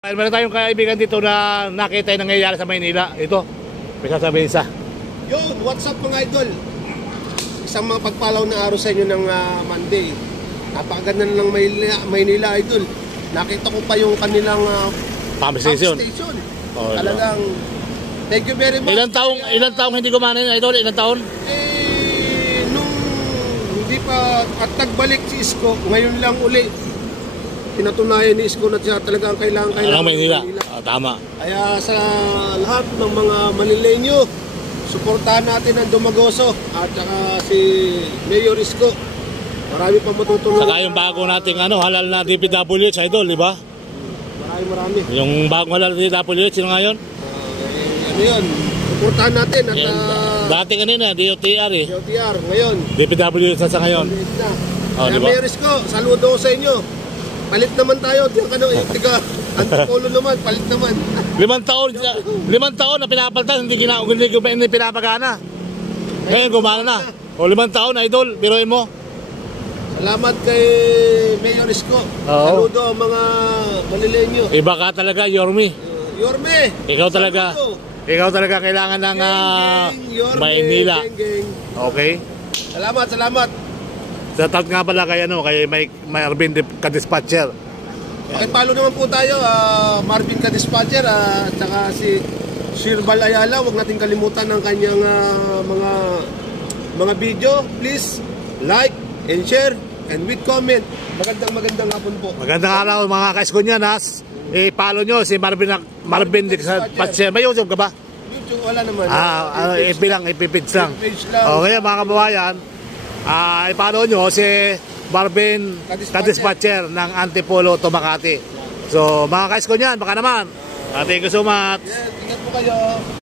Meron tayong kaibigan dito na nakita yung nangyayari sa Maynila. Ito, may sasabihin isa. Yun, what's up mga idol? Isang mga pagpalaw na araw sa inyo ng Monday. Napakaganda ng Maynila idol. Nakita ko pa yung kanilang pump station. Oh, talagang thank you very much. Ilang taong hindi gumana yun, idol? Ilang taon? Nung hindi pa at nagbalik si Isko, ngayon lang uli pinatunayan ni Isko na siya talagang kailangan Maynila. Tama. Kaya sa lahat ng mga Manileño, suportahan natin ang Dumagoso at saka si Mayor Isko. Marami pa matutulungan. Saka yung bago nating halal na DPWH, idol, di ba? Marami. Yung bagong halal na DPWH, sino ngayon? Ano yun? Suportahan natin at dati kanina, DOTR eh. DOTR, ngayon DPWH na sa ngayon. Kaya diba? Mayor Isko, saludo sa inyo. Palit naman tayo, tiga Antipolo naman, palit naman. 5 taon na pinapalitan, hindi pinapagana. Ngayon gumana na. O 5 taon, idol, biruin mo. Salamat kay Mayor Isko. Saludo mga Manileño. Iba ka talaga, Yorme. Yorme. Ikaw talaga kailangan ng Maynila. Okay. Salamat. Shoutout nga pala kay Marvin ka-dispatcher. Pakipalo naman po tayo, Marvin ka-dispatcher at saka si Sir Bal Ayala. Huwag natin kalimutan ang kanyang mga video. Please like and share and with comment. Magandang hapon po. Magandang araw mga ka-Eskonyan. I-follow nyo si Marvin ka-dispatcher. May YouTube ka ba? YouTube wala naman. Ipipits lang. Okay mga kababayan. I-follow nyo si Marvin ka-dispatcher ng Antipolo to Makati. So mga ka-Eskonyan, baka naman. Thank you so much. Yes, ingat po kayo.